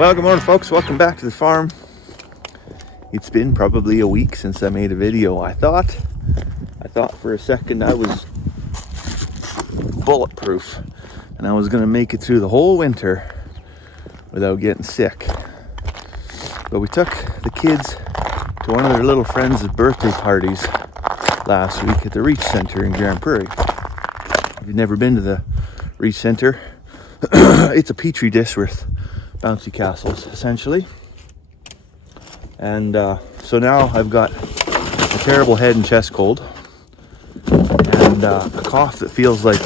Well, good morning, folks. Welcome back to the farm. It's been probably a week since I made a video. I thought for a second I was bulletproof and I was gonna make it through the whole winter without getting sick. But we took the kids to one of their little friends' birthday parties last week at the Reach Center in Grand Prairie. If you've never been to the Reach Center, it's a petri dish with bouncy castles, essentially. And so now I've got a terrible head and chest cold and a cough that feels like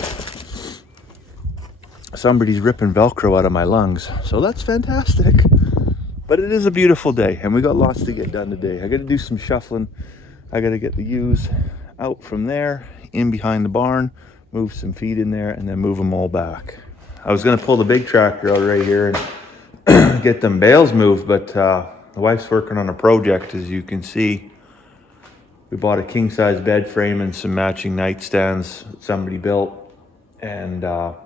somebody's ripping Velcro out of my lungs. So that's fantastic. But it is a beautiful day and we got lots to get done today. I got to do some shuffling. I got to get the ewes out from there, in behind the barn, move some feed in there, and then move them all back. I was going to pull the big tractor out right here and get them bales moved, but the wife's working on a project, as you can see. We bought a king-size bed frame and some matching nightstands that somebody built, and got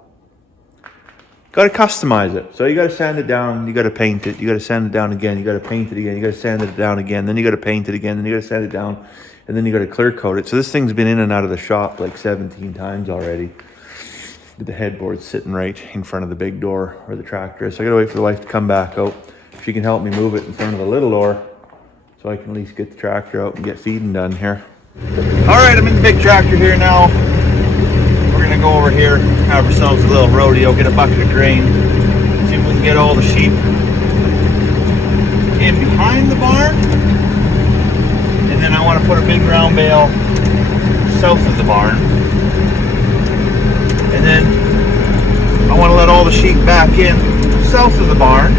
to customize it. So you got to sand it down, you got to paint it, you got to sand it down again, you got to paint it again, you got to sand it down again, then you got to paint it again, then you got to sand it down, and then you got to clear coat it. So this thing's been in and out of the shop like 17 times already. The headboard's sitting right in front of the big door where the tractor is. So I gotta wait for the wife to come back out. She can help me move it in front of the little door so I can at least get the tractor out and get feeding done here. All right, I'm in the big tractor here now. We're gonna go over here, have ourselves a little rodeo, get a bucket of grain, see if we can get all the sheep in behind the barn. And then I wanna put a big round bale south of the barn. And then I want to let all the sheep back in south of the barn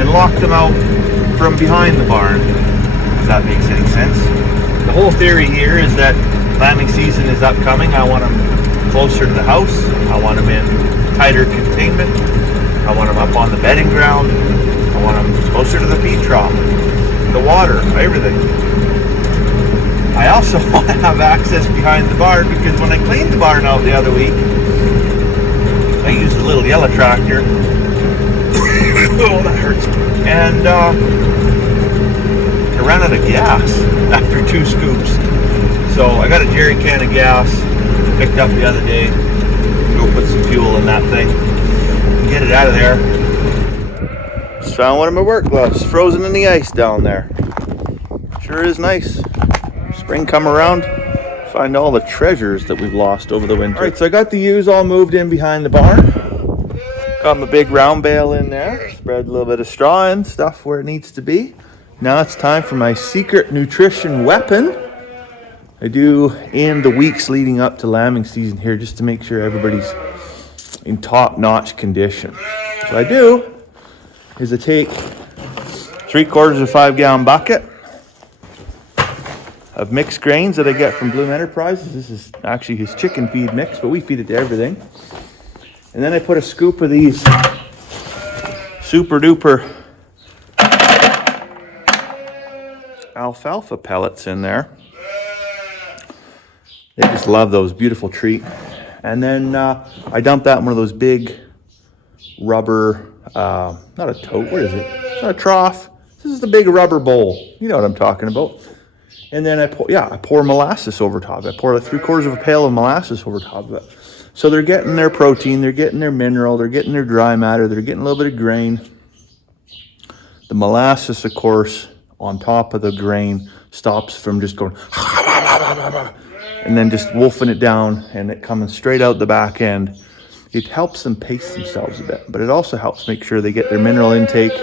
and lock them out from behind the barn, if that makes any sense. The whole theory here is that lambing season is upcoming. I want them closer to the house. I want them in tighter containment. I want them up on the bedding ground. I want them closer to the feed trough, the water, everything. I also want to have access behind the barn because when I cleaned the barn out the other week, I used a little yellow tractor. Oh, that hurts. And I ran out of gas after 2 scoops. So I got a jerry can of gas, picked up the other day. Go put some fuel in that thing and get it out of there. Just found one of my work gloves frozen in the ice down there. Sure is nice. Spring come around, find all the treasures that we've lost over the winter. All right, so I got the ewes all moved in behind the barn. Got my big round bale in there. Spread a little bit of straw and stuff where it needs to be. Now it's time for my secret nutrition weapon. I do in the weeks leading up to lambing season here just to make sure everybody's in top-notch condition. What I do is I take 3/4 of a 5-gallon bucket of mixed grains that I get from Bloom Enterprises. This is actually his chicken feed mix, but we feed it to everything. And then I put a scoop of these super duper alfalfa pellets in there. They just love those, beautiful treat. And then I dump that in one of those big rubber, not a tote, what is it? It's not a trough. This is the big rubber bowl. You know what I'm talking about. And then I pour molasses over top of it. I pour like 3/4 of a pail of molasses over top of it. So they're getting their protein, they're getting their mineral, they're getting their dry matter, they're getting a little bit of grain. The molasses, of course, on top of the grain stops from just going and then just wolfing it down and it coming straight out the back end. It helps them pace themselves a bit, but it also helps make sure they get their mineral intake,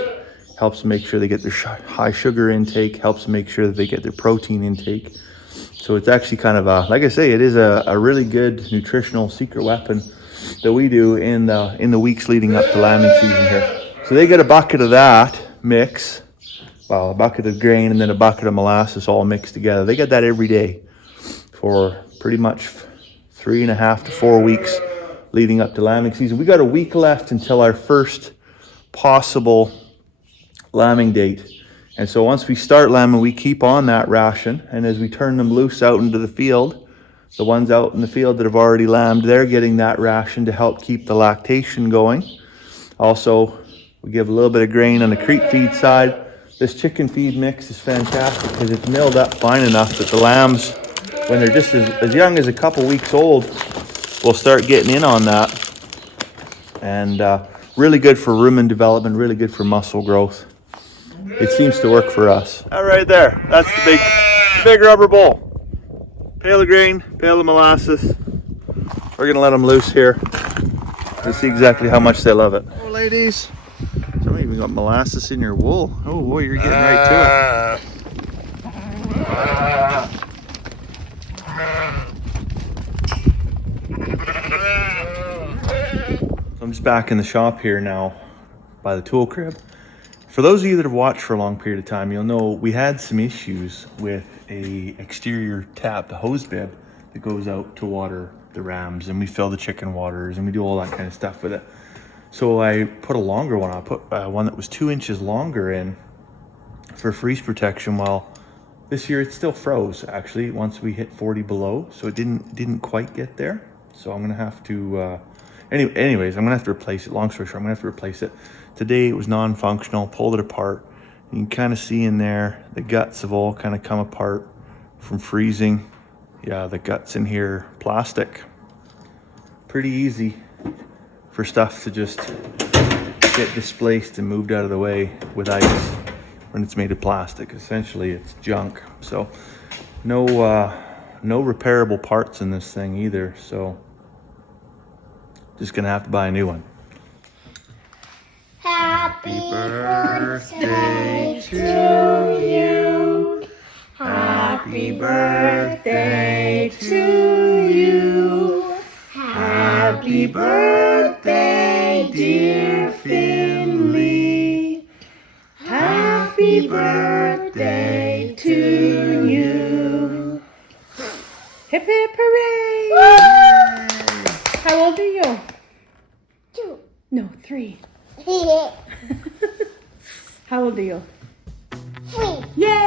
helps make sure they get their high sugar intake, helps make sure that they get their protein intake. So it's actually kind of like I say, it is a really good nutritional secret weapon that we do in the weeks leading up to lambing season here. So they get a bucket of that mix, well, a bucket of grain and then a bucket of molasses all mixed together. They get that every day for pretty much 3.5 to 4 weeks leading up to lambing season. We got a week left until our first possible lambing date. And so once we start lambing, we keep on that ration. And as we turn them loose out into the field, the ones out in the field that have already lambed, they're getting that ration to help keep the lactation going. Also, We give a little bit of grain on the creep feed side. This chicken feed mix is fantastic because it's milled up fine enough that the lambs, when they're just as young as a couple weeks old, will start getting in on that. And really good for rumen development, really good for muscle growth. It seems to work for us. All right there, that's the big rubber bowl. Pail of grain, pail of molasses. We're gonna let them loose here to see exactly how much they love it. Oh, ladies, some of you even got molasses in your wool. Oh boy, you're getting right to it. So I'm just back in the shop here now by the tool crib. For those of you that have watched for a long period of time, you'll know we had some issues with a exterior tap, the hose bib that goes out to water the rams, and we fill the chicken waters and we do all that kind of stuff with it. So I put a longer one. I put one that was 2 inches longer in for freeze protection. Well, this year it still froze actually once we hit 40 below, so it didn't quite get there. So I'm gonna have to anyways, I'm gonna have to replace it. Long story short, I'm gonna have to replace it. Today it was non-functional, pulled it apart. You can kind of see in there, the guts have all kind of come apart from freezing. Yeah, the guts in here, plastic. Pretty easy for stuff to just get displaced and moved out of the way with ice when it's made of plastic. Essentially, it's junk. So no repairable parts in this thing either. So just gonna have to buy a new one. Happy birthday to you. Happy birthday to you. Happy birthday, dear Finley. Happy birthday to you. Hip hip hooray! How old are you? 2. No, 3. 3. How old are you? 3. Yay!